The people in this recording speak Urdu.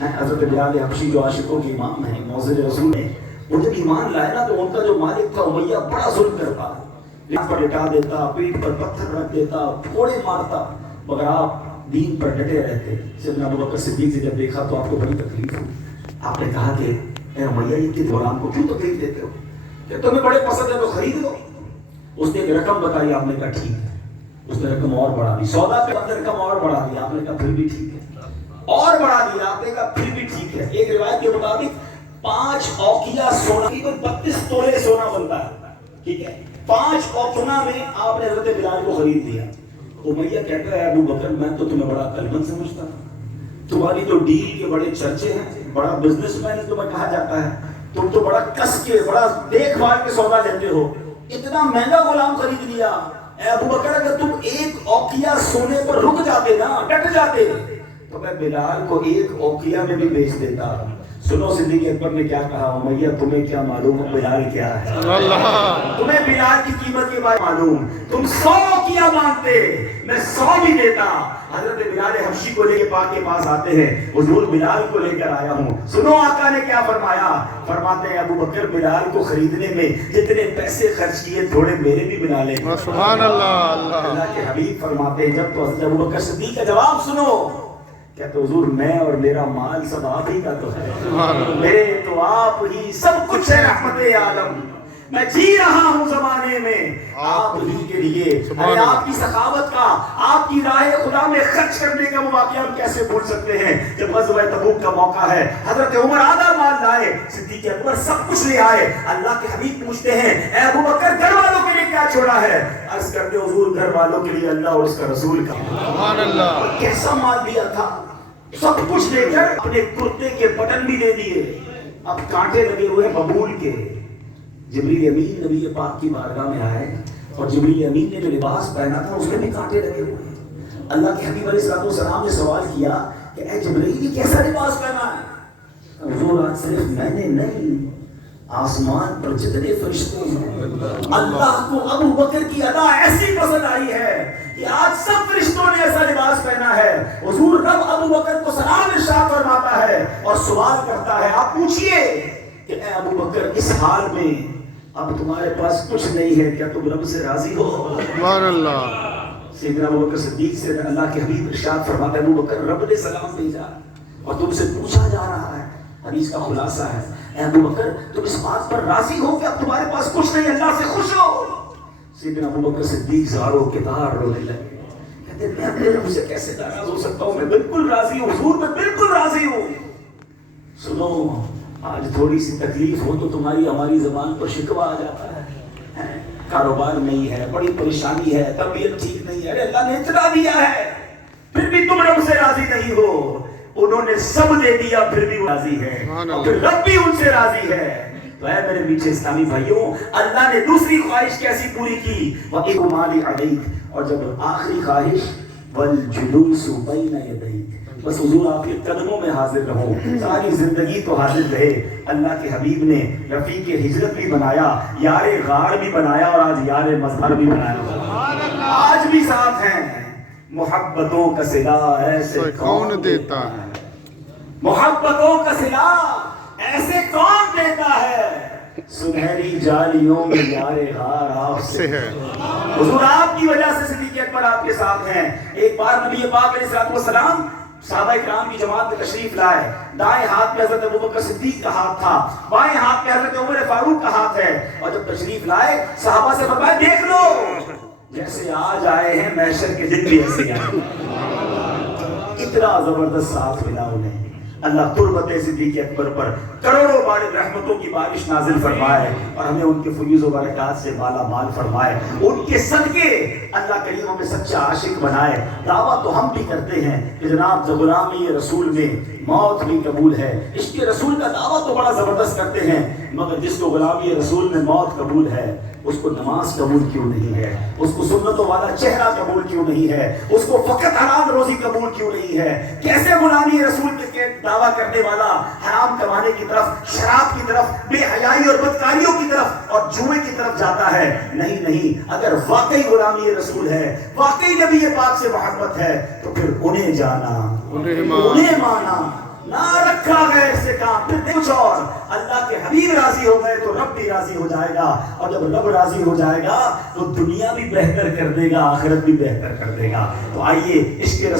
حضرت بلال حبشی جو عاشقوں کے امام ہیں، معزز رسول ہیں، وہ جب ایمان لائے نا تو ان کا جو مالک تھا امیہ بڑا ظلم کرتا، لاش پر لٹا دیتا، پیٹ پر پتھر رکھ دیتا، پھوڑے مارتا، مگر آپ دین پر ڈٹے رہتے۔ سیدنا ابوبکر صدیق سے جب دیکھا تو آپ کو بڑی تکلیف ہوئی، آپ نے کہا کہ اے امیہ اتنے غلام کو کیوں تکلیف دیتے ہو، کہ تمہیں بڑے پسند ہے تو خرید لو۔ اس نے ایک رقم بتائی، آپ نے کہا ٹھیک ہے، اس نے رقم اور بڑھا دی، سودا کے اندر رقم اور بڑھا دی، آپ نے کہا پھر بھی ٹھیک ہے، اور بڑھا دیا، آپ نے کہا پھر بھی ٹھیک ہے۔ ایک روایت کے مطابق 5 اوقیہ سونا کی کوئی 32 تولے سونا بنتا ہے، ٹھیک ہے، 5 اوقنا میں آپ نے حضرت بلال کو خرید دیا۔ امیہ کہتا ہے ابو بکر میں تو تمہیں بڑا عقلمند سمجھتا ہوں، تمہاری تو ڈیل کے بڑے چرچے ہیں، بڑا بزنس مین تمہیں کہا جاتا ہے، تم تو بڑا کس کے بڑا دیکھ بھال کے سودا لیتے ہو، اتنا مہنگا غلام خرید لیا۔ اے ابو بکر اگر تم 1 اوقیہ سونے پر رک جاتے نا، ڈٹ جاتے، تو میں بلال کو 1 اوقیہ میں بھی بیچ دیتا۔ سنو صدیق اکبر نے کیا کہا، امیہ تمہیں کیا معلوم بلال کیا ہے، تمہیں بلال کی قیمت کے بارے معلوم، تم 100 اوقیہ مانگتے میں 100 بھی دیتا۔ حضرت بلال حبشی کو لے کے پاک کے پاس آتے ہیں، حضور بلال کو لے کر آیا ہوں، سنو آقا نے کیا فرمایا، فرماتے ہیں ابو بکر بلال کو خریدنے میں جتنے پیسے خرچ کیے تھوڑے میرے بھی بنا لیں۔ سبحان اللہ۔ اللہ کے حبیب فرماتے ہیں جب تو حضرت ابو بکر صدیق کا جواب سنو، کہتے حضور میں اور میرا مال سب آپ ہی کا تو ہے، میرے تو آپ ہی سب کچھ ہے، رحمت عالم میں جی رہا ہوں زمانے میں آپ ہی کے لیے۔ ارے آپ کی سخاوت کا، آپ کی راہ خدا میں خرچ کرنے کا وہ واقعہ ہم کیسے بھول سکتے ہیں۔ جب غزوہ تبوک کا موقع ہے، حضرت عمر آدھا مال لائے، صدیق اکبر سب کچھ لے آئے۔ اللہ کے حبیب پوچھتے ہیں اے ابو بکر گھر والوں کے لیے کیا چھوڑا ہے؟ عرض کرتے حضور گھر والوں کے لیے اللہ اور اس کا رسول کا۔ سبحان اللہ۔ کیسا مال دیا تھا، سب کچھ لے کر اپنے کرتے کے بٹن بھی دے دیے، اب کانٹے لگے ہوئے ببول کے۔ جبریل امین نبی پاک کی بارگاہ میں آئے اور جبریل امین نے جو لباس پہنا تھا اس میں بھی کانٹے لگے ہوئے۔ اللہ کے حبیب علیہ السلام نے سوال کیا کہ اے جبریل یہ کیسا لباس پہنا ہے؟ حضور آج صرف میں نے نہیں، آسمان پر جتنے فرشتے ہیں، اللہ کو ابو بکر کی ادا ایسی پسند آئی ہے کہ آج سب فرشتوں نے ایسا لباس پہنا ہے۔ حضور رب ابو بکر کو سلام ارشاد فرماتا ہے اور سوال کرتا ہے، آپ پوچھئے کہ اے ابو بکر اس حال میں اب تمہارے پاس کچھ نہیں ہے، کیا تم رب سے راضی ہو؟ سبحان اللہ۔ سیدنا ابو بکر صدیق سے اللہ کے حبیب ارشاد فرماتے ہیں ابو بکر رب نے سلام بھیجا اور تم سے پوچھا جا رہا ہے۔ حدیث کا خلاصہ ہے اے ابو بکر تم اس بات پر راضی ہو کہ اب تمہارے پاس کچھ نہیں، اللہ سے خوش ہو؟ سیدنا ابو بکر صدیق زاروں کے دار رونے لگے، کہتے میں اپنے رب سے کیسے ناراض ہو سکتا ہوں، میں بالکل راضی ہوں حضور، میں بالکل راضی ہوں۔ سنو آج تھوڑی سی تکلیف ہو تو تمہاری ہماری زبان پر شکوہ آ جاتا ہے، کاروبار نہیں ہے، بڑی پریشانی ہے، طبیعت ٹھیک نہیں ہے، ارے اللہ نے اتنا دیا ہے پھر بھی تم رب سے راضی نہیں ہو۔ انہوں نے سب دے دیا پھر بھی راضی ہے اور پھر رب بھی ان سے راضی ہے۔ تو اے میرے میٹھے اسلامی بھائیوں، اللہ نے دوسری خواہش کیسی پوری کی، وَإِقُ مَالِ عَلَيْكَ، اور جب آخری خواہش وَالْجُلُوسُ بَيْنَ يَدَيْكَ، بس حضور آپ کے قدموں میں حاضر رہو، ساری زندگی تو حاضر رہے۔ اللہ کے حبیب نے رفیق ہجرت بھی بنایا، یار غار بھی بنایا اور آج یار مظہر بھی بنایا، آج بھی ساتھ ہیں۔ محبتوں کا صلہ ایسے کون دیتا ہے، محبتوں کا صلہ ایسے کون دیتا ہے، سنہری جالیوں میں یار غار آپ سے ہے۔ حضور آپ کی وجہ سے صدیق اکبر آپ کے ساتھ ہیں۔ ایک بار نبی پاک علیہ السلام صحابہ اکرام کی جماعت میں تشریف لائے، دائیں ہاتھ میں حضرت ابوبکر صدیق کا ہاتھ تھا، بائیں ہاتھ میں حضرت عمر فاروق کا ہاتھ ہے، اور جب تشریف لائے صحابہ سے فرمایا دیکھ لو جیسے آج آئے ہیں محشر کے دن بھی ایسے آئے۔ اتنا زبردست ساتھ ملا انہیں۔ اللہ تربت صدیق اکبر پر کروڑوں بار رحمتوں کی بارش نازل فرمائے اور ہمیں ان کے فیوز و برکات سے مالا مال فرمائے، ان کے صدقے اللہ کریم ہمیں سچا عاشق بنائے۔ دعویٰ تو ہم بھی کرتے ہیں کہ جناب غلامی رسول میں موت بھی قبول ہے، عشق رسول کا دعویٰ تو بڑا زبردست کرتے ہیں، مگر جس کو غلامی رسول میں موت قبول ہے اس کو نماز قبول کیوں نہیں ہے، اس کو سنتوں والا چہرہ قبول کیوں نہیں ہے، اس کو فقط حلال روزی قبول کیوں نہیں ہے؟ کیسے غلامی رسول کے دعویٰ کرنے والا حرام کمانے کی طرف، شراب کی طرف، بے حیائی اور بدکاریوں کی طرف اور جوئے کی طرف جاتا ہے؟ نہیں نہیں، اگر واقعی غلامی رسول ہے، واقعی نبی پاک سے محبت ہے تو پھر انہیں جانا، انہیں مانا، نعرہ سے کام، پھر کچھ اور. اللہ کے حبیب راضی ہو گئے تو رب بھی راضی ہو جائے گا، اور جب رب راضی ہو جائے گا تو دنیا بھی بہتر کر دے گا، آخرت بھی بہتر کر دے گا. تو آئیے اس کے